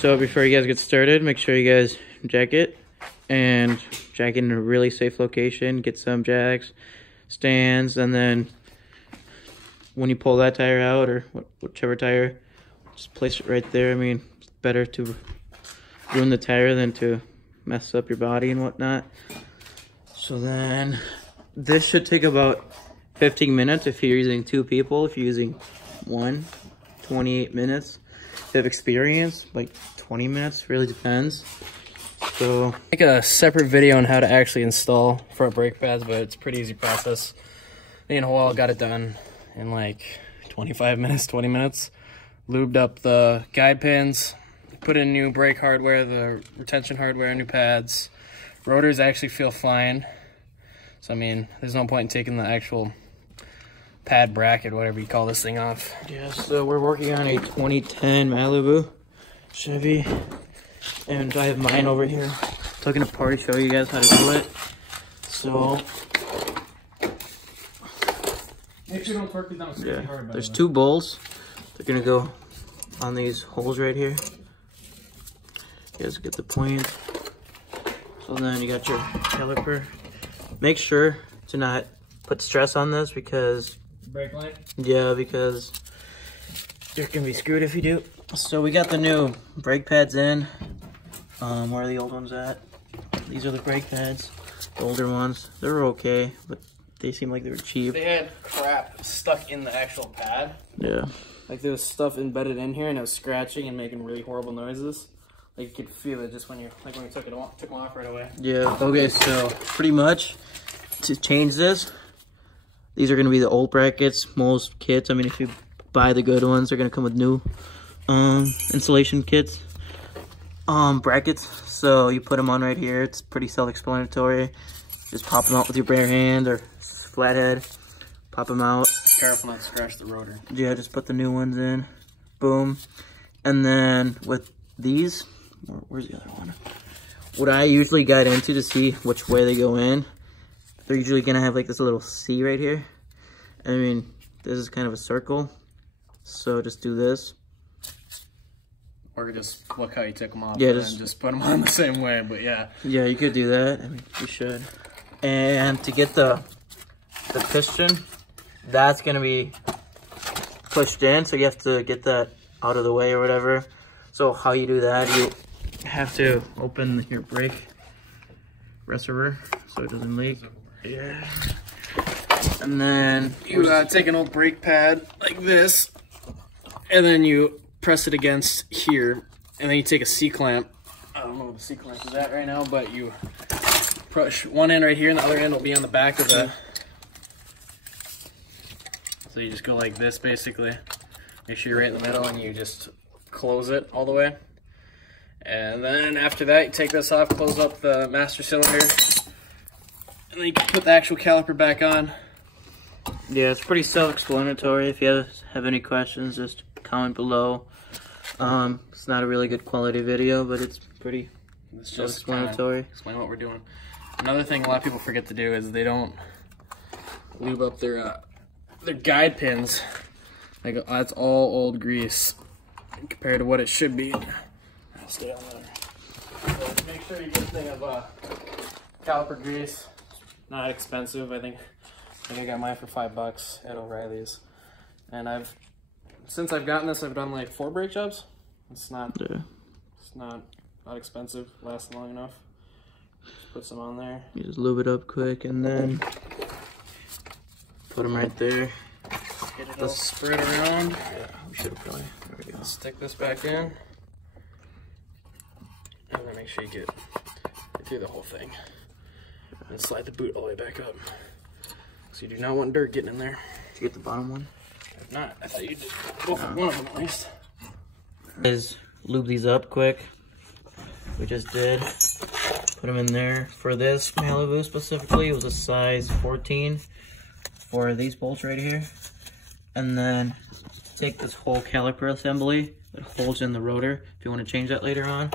So before you guys get started, make sure you guys jack it, and jack it in a really safe location. Get some jacks, stands, and then when you pull that tire out, or whichever tire, just place it right there. I mean, it's better to ruin the tire than to mess up your body and whatnot. So then this should take about 15 minutes if you're using 2 people. If you're using one, 28 minutes. If you have experience, like 20 minutes, really depends. So make a separate video on how to actually install front brake pads, but it's a pretty easy process. Me and Joel got it done in like 25 minutes, 20 minutes. Lubed up the guide pins, put in new brake hardware, the retention hardware, new pads. Rotors actually feel fine. So I mean, there's no point in taking the actual pad bracket, whatever you call this thing, off. Yeah, so we're working on a 2010 Malibu Chevy, and I have mine over here. Took it apart to show you guys how to do it. So make sure you don't torque these down super hard. There's 2 bolts. They're gonna go on these holes right here. You guys get the point. So then you got your caliper. Make sure to not put stress on this because brake line? Yeah, because you're gonna be screwed if you do. So we got the new brake pads in. Where are the old ones at? These are the brake pads. The older ones. They were okay, but they seemed like they were cheap. They had crap stuck in the actual pad. Yeah. Like there was stuff embedded in here and it was scratching and making really horrible noises. Like you could feel it just when you took them off right away. Yeah, okay, so pretty much to change this, these are gonna be the old brackets. Most kits, I mean, if you buy the good ones, they're gonna come with new installation kits. Brackets, so you put them on right here. It's pretty self-explanatory. Just pop them out with your bare hand or flathead. Pop them out. Careful not to scratch the rotor. Yeah, just put the new ones in. Boom. And then with these, where's the other one? What I usually got into to see which way they go in, they're usually gonna have like this little C right here. I mean, this is kind of a circle. So just do this. Or just look how you took them off, yeah, and just put them on the same way, but yeah. Yeah, you could do that. I mean, you should. And to get the piston, that's gonna be pushed in, so you have to get that out of the way or whatever. So how you do that, you have to open your brake reservoir so it doesn't leak. Yeah. And then you take an old brake pad like this, and then you press it against here, and then you take a C-clamp. I don't know where the C-clamp is at right now, but you push one end right here, and the other end will be on the back of the. So you just go like this, basically. Make sure you're right in the middle, and you just close it all the way. And then after that, you take this off, close up the master cylinder, and then you can put the actual caliper back on. Yeah, it's pretty self-explanatory. If you have any questions, just comment below. It's not a really good quality video, but it's pretty self-explanatory. Explain what we're doing. Another thing a lot of people forget to do is they don't lube up their guide pins. Like that's all old grease compared to what it should be. I'll stay on there. So make sure you get a thing of caliper grease. Not expensive. I think I got mine for $5 at O'Reilly's, and since I've gotten this, I've done like 4 brake jobs. It's not expensive. Lasts long enough. Just put some on there. You just lube it up quick, and then put them right there. Get it all spread around. Yeah, we should have probably. There we go. Stick this back in, and then make sure you get through the whole thing, and slide the boot all the way back up. So you do not want dirt getting in there. Did you get the bottom one? If not, I thought you did go for one of them at least. Guys, lube these up quick. We just did. Put them in there. For this Malibu specifically, it was a size 14 for these bolts right here. And then take this whole caliper assembly that holds in the rotor. If you want to change that later on.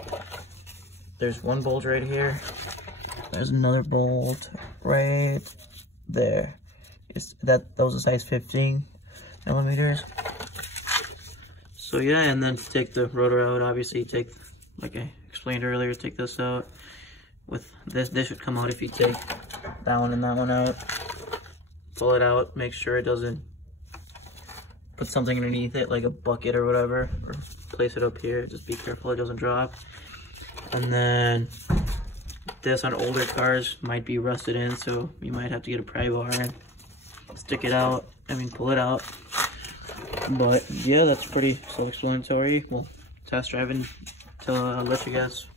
There's one bolt right here. There's another bolt right there. That was a size 15 millimeters. So yeah, and then to take the rotor out, obviously take, like I explained earlier, take this out. With this should come out if you take that one and that one out. Pull it out, make sure it doesn't put something underneath it, like a bucket or whatever, or place it up here. Just be careful it doesn't drop. And then this on older cars might be rusted in, so you might have to get a pry bar and stick it out. Pull it out. But yeah, that's pretty self-explanatory. We'll test drive and to let you guys